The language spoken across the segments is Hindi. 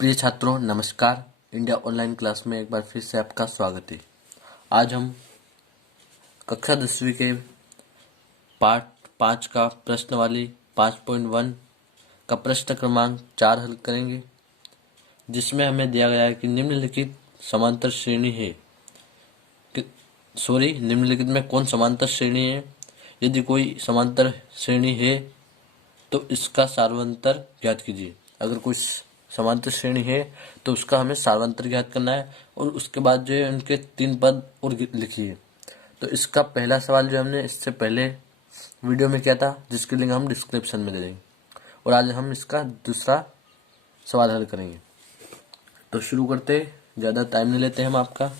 प्रिय छात्रों नमस्कार। इंडिया ऑनलाइन क्लास में एक बार फिर से आपका स्वागत है। आज हम कक्षा 10वीं के पार्ट 5 का प्रश्न वाली 5.1 का प्रश्न क्रमांक 4 हल करेंगे, जिसमें हमें दिया गया है कि निम्नलिखित समांतर श्रेणी है निम्नलिखित में कौन समांतर श्रेणी है। यदि कोई समांतर श्रेणी है तो इसका सार्वंतर ज्ञात कीजिए। अगर कोई समांतर श्रेणी है तो उसका हमें सार्वंतर ज्ञात करना है और उसके बाद जो है उनके 3 पद और लिखिए। तो इसका पहला सवाल जो हमने इससे पहले वीडियो में किया था, जिसकी लिंक हम डिस्क्रिप्शन में दे देंगे, और आज हम इसका दूसरा सवाल हल करेंगे। तो शुरू करते, ज़्यादा टाइम नहीं लेते हम आपका।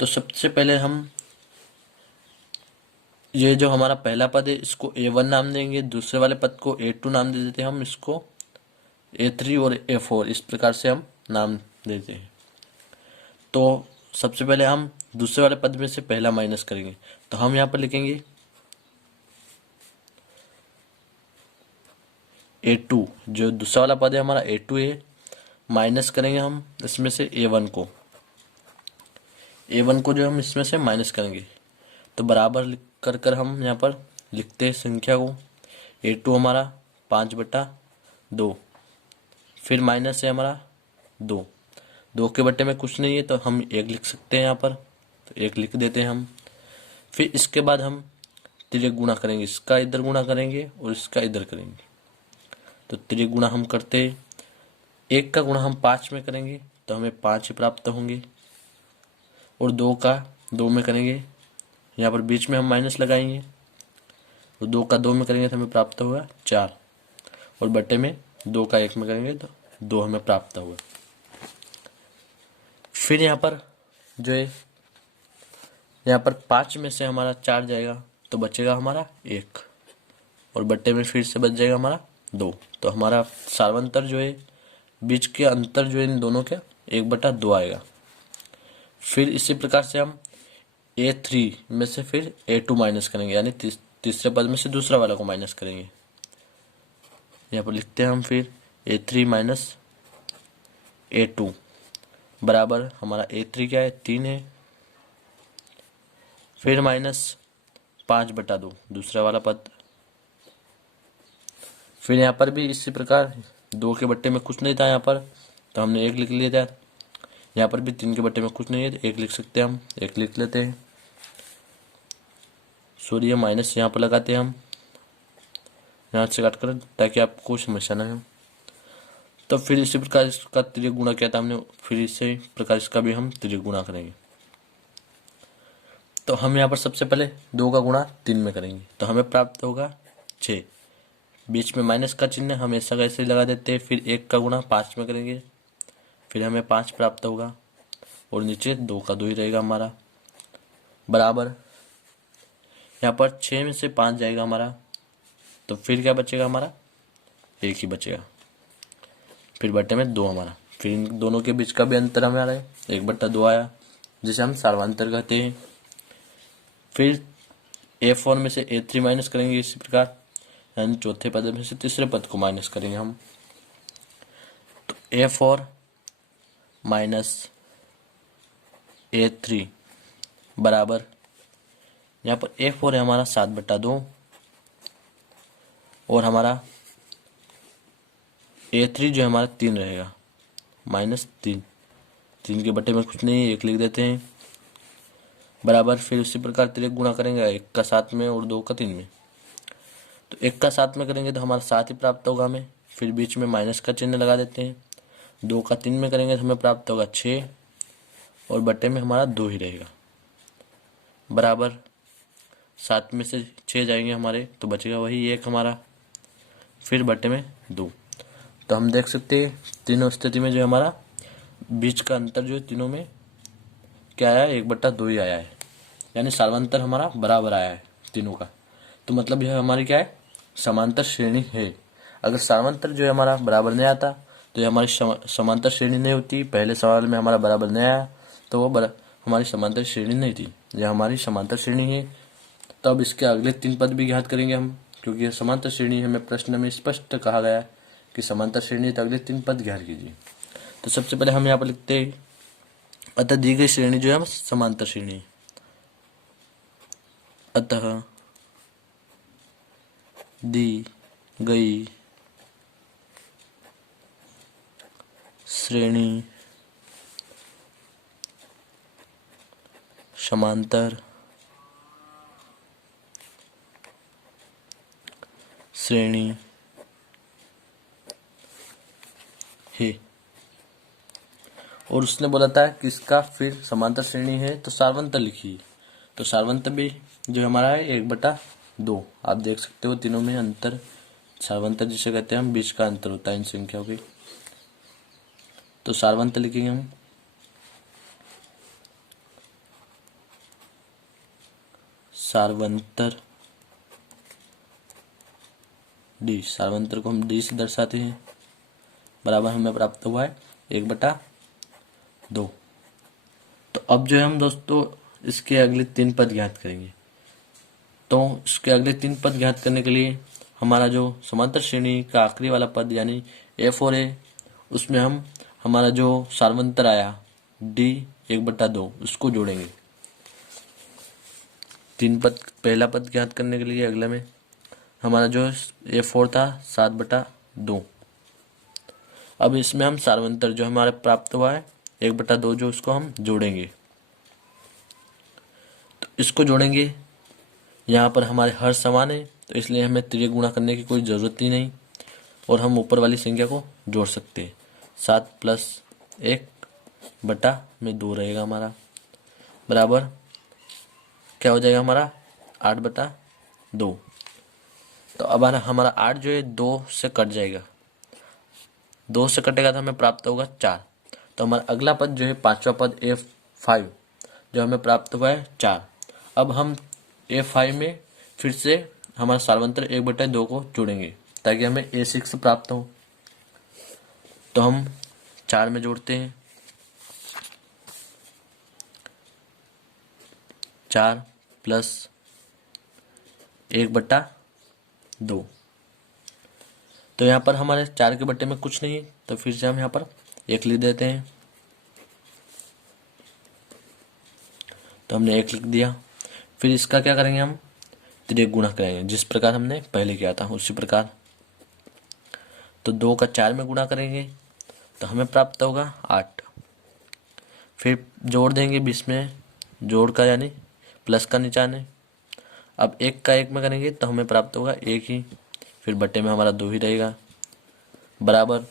तो सबसे पहले हम ये जो हमारा पहला पद है इसको A1 नाम देंगे, दूसरे वाले पद को A2 नाम दे देते हैं, हम इसको A3 और A4 इस प्रकार से हम नाम देते हैं। तो सबसे पहले हम दूसरे वाले पद में से पहला माइनस करेंगे, तो हम यहाँ पर लिखेंगे A2। जो दूसरा वाला पद है हमारा A2 है, माइनस करेंगे हम इसमें से A1 को जो हम इसमें से माइनस करेंगे। तो बराबर कर हम यहाँ पर लिखते हैं संख्या को। A2 हमारा 5/2, फिर माइनस है हमारा 2 के बट्टे में कुछ नहीं है तो हम 1 लिख सकते हैं यहाँ पर, तो 1 लिख देते हैं हम। फिर इसके बाद हम तिर्यक गुणा करेंगे, इसका इधर गुणा करेंगे और इसका इधर करेंगे। तो तिर्यक गुणा हम करते हैं, 1 का गुणा हम 5 में करेंगे तो हमें 5 ही प्राप्त होंगे, और 2 का 2 में करेंगे, यहाँ पर बीच में हम माइनस लगाएंगे, और 2 का 2 में करेंगे तो हमें प्राप्त होगा 4, और बट्टे में 2 का 1 में करेंगे तो 2 हमें प्राप्त होगा। फिर यहाँ पर जो है यहाँ पर 5 में से हमारा 4 जाएगा तो बचेगा हमारा 1, और बट्टे में फिर से बच जाएगा हमारा 2। तो हमारा सार्वंतर जो है, बीच के अंतर जो है इन दोनों के 1/2 आएगा। फिर इसी प्रकार से हम A3 में से फिर A2 माइनस करेंगे, यानी तीसरे पद में से दूसरा वाला को माइनस करेंगे। यहाँ पर लिखते हैं हम फिर A3 माइनस A2 बराबर हमारा A3 क्या है, 3 है, फिर माइनस 5/2 दूसरा वाला पद। फिर यहाँ पर भी इसी प्रकार 2 के बट्टे में कुछ नहीं था यहाँ पर, तो हमने 1 लिख लिया था। यहाँ पर भी 3 के बट्टे में कुछ नहीं है तो 1 लिख सकते हैं हम, 1 लिख लेते हैं। सॉरी, माइनस यहाँ पर लगाते हैं हम, यहाँ से काट कर, ताकि आपको समस्या ना हो। तो फिर इसी प्रकार इसका तिर्यक गुणा किया था हमने, फिर इसी प्रकार इसका भी हम तिर्यक गुणा करेंगे। तो हम यहाँ पर सबसे पहले 2 का गुणा 3 में करेंगे तो हमें प्राप्त होगा 6। बीच में माइनस का चिन्ह हमेशा ऐसे ही लगा देते हैं। फिर 1 का गुणा 5 में करेंगे, फिर हमें 5 प्राप्त होगा, और नीचे 2 का 2 ही रहेगा हमारा, बराबर यहाँ पर 6 में से 5 जाएगा हमारा, तो फिर क्या बचेगा हमारा, 1 ही बचेगा। फिर बट्टे में 2 हमारा, फिर इन दोनों के बीच का भी अंतर हमारा 1/2 आया, जिसे हम सार्वंतर कहते हैं। फिर A4 में से A3 माइनस करेंगे इसी प्रकार, यानी चौथे पद में से तीसरे पद को माइनस करेंगे हम। तो A4 माइनस A3 बराबर, यहाँ पर A4 है हमारा 7/2, और हमारा A3 जो है हमारा 3 रहेगा, -3 के बट्टे में कुछ नहीं है, 1 लिख देते हैं, बराबर। फिर उसी प्रकार तिर्यक गुणा करेंगे, 1 का 7 में और 2 का 3 में। तो 1 का 7 में करेंगे तो हमारा 7 ही प्राप्त होगा हमें, फिर बीच में माइनस का चिन्ह लगा देते हैं। 2 का 3 में करेंगे तो हमें प्राप्त होगा 6, और बट्टे में हमारा 2 ही रहेगा, बराबर 7 में से 6 जाएंगे हमारे तो बचेगा वही 1 हमारा, फिर बट्टे में 2। तो हम देख सकते हैं तीनों स्थिति में जो हमारा बीच का अंतर जो तीनों में क्या आया है, 1/2 ही आया है, यानी सार्वंतर हमारा बराबर आया है तीनों का। तो मतलब यह हमारी क्या है, समांतर श्रेणी है। अगर सार्वंतर जो है हमारा बराबर नहीं आता तो यह हमारी समांतर श्रेणी नहीं होती। पहले सवाल में हमारा बराबर नहीं आया तो वो हमारी समांतर श्रेणी नहीं थी, यह हमारी समांतर श्रेणी है। तो अब इसके अगले 3 पद भी ज्ञात करेंगे हम, क्योंकि यह समांतर श्रेणी हमें प्रश्न में स्पष्ट कहा गया है कि समांतर श्रेणी है तो अगले 3 पद ज्ञात कीजिए। तो सबसे पहले हम यहाँ पर लिखते हैं, अतः दी गई श्रेणी जो है समांतर श्रेणी है। अतः दी गई श्रेणी समांतर श्रेणी है। और उसने बोला था कि इसका फिर समांतर श्रेणी है तो सार्वंतर लिखिए। तो सार्वंतर भी जो हमारा है 1/2। आप देख सकते हो तीनों में अंतर, सार्वंतर जिसे कहते हैं हम, बीच का अंतर होता है इन संख्याओं के। तो सार्वंतर लिखेंगे हम सार्वंतर डी, सार्वंतर को हम डी से दर्शाते हैं, बराबर हमें प्राप्त हुआ है 1/2। तो अब जो है हम दोस्तों इसके अगले 3 पद ज्ञात करेंगे। तो इसके अगले 3 पद ज्ञात करने के लिए हमारा जो समांतर श्रेणी का आखिरी वाला पद यानी F4 है, उसमें हम हमारा जो सार्वंतर आया D 1/2 उसको जोड़ेंगे। 3 पद, पहला पद ज्ञात करने के लिए अगले में हमारा जो F4 था 7/2। अब इसमें हम सार्वंतर जो हमारे प्राप्त हुआ है 1/2 जो उसको हम जोड़ेंगे। तो इसको जोड़ेंगे, यहाँ पर हमारे हर समान है तो इसलिए हमें तिर्यक गुणा करने की कोई ज़रूरत ही नहीं, और हम ऊपर वाली संख्या को जोड़ सकते हैं। 7 + 1/2 रहेगा हमारा, बराबर क्या हो जाएगा हमारा 8/2। तो अब हमारा 8 जो है 2 से कट जाएगा, 2 से कटेगा तो हमें प्राप्त होगा 4। तो हमारा अगला पद जो है 5वां पद F5 जो हमें प्राप्त हुआ है 4। अब हम F5 में फिर से हमारा सार्वंतर 1/2 को जोड़ेंगे ताकि हमें A6 प्राप्त हो। तो हम 4 में जोड़ते हैं, 4 + 1/2। तो यहाँ पर हमारे 4 के बट्टे में कुछ नहीं है तो फिर से हम यहाँ पर 1 लिख देते हैं। तो हमने 1 लिख दिया। फिर इसका क्या करेंगे, हम तिर्यक गुणा करेंगे जिस प्रकार हमने पहले किया था उसी प्रकार। तो 2 का 4 में गुणा करेंगे तो हमें प्राप्त होगा 8। फिर जोड़ देंगे 20 में, जोड़ का यानी प्लस का निशान है। अब 1 का 1 में करेंगे तो हमें प्राप्त होगा 1 ही, फिर बट्टे में हमारा 2 ही रहेगा, बराबर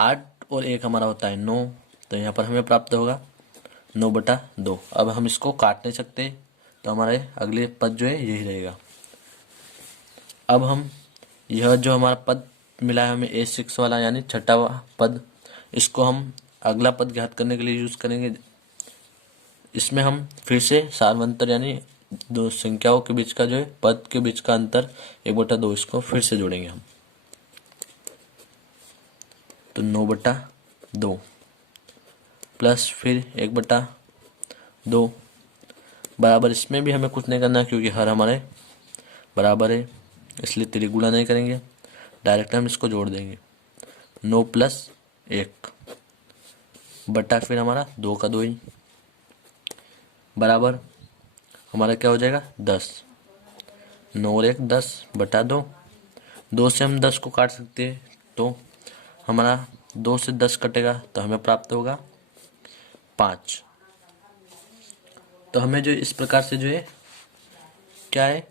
8 और 1 हमारा होता है 9। तो यहाँ पर हमें प्राप्त होगा 9/2। अब हम इसको काट नहीं सकते तो हमारे अगले पद जो है यही रहेगा। अब हम यह जो हमारा पद मिला है हमें A6 वाला यानी छठा पद, इसको हम अगला पद ज्ञात करने के लिए यूज करेंगे। इसमें हम फिर से सार्वंतर यानी दो संख्याओं के बीच का जो है पद के बीच का अंतर 1/2 इसको फिर से जोड़ेंगे हम। तो 9/2 प्लस फिर 1/2 बराबर, इसमें भी हमें कुछ नहीं करना क्योंकि हर हमारे बराबर है इसलिए तिर्यक गुणा नहीं करेंगे, डायरेक्ट हम इसको जोड़ देंगे। 9 + 1 बटा फिर हमारा 2 का 2 ही, बराबर हमारा क्या हो जाएगा 10। 9 और 1 10/2। 2 से हम 10 को काट सकते हैं तो हमारा 2 से 10 कटेगा तो हमें प्राप्त होगा 5। तो हमें जो इस प्रकार से जो है क्या है,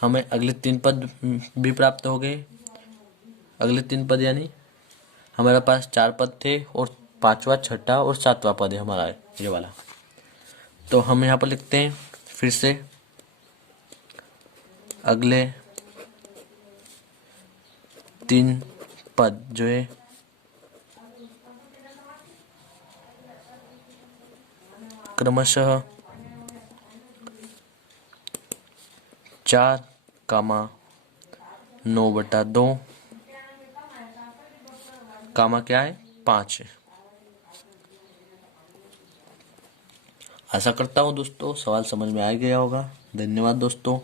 हमें अगले 3 पद भी प्राप्त हो गए। अगले 3 पद यानी हमारे पास 4 पद थे और 5वां 6ठा और 7वां पद है हमारा ये वाला। तो हम यहाँ पर लिखते हैं फिर से अगले 3 पद जो है क्रमशः 4, 9/2 कामा क्या है 5 है। आशा करता हूँ दोस्तों सवाल समझ में आ गया होगा। धन्यवाद दोस्तों।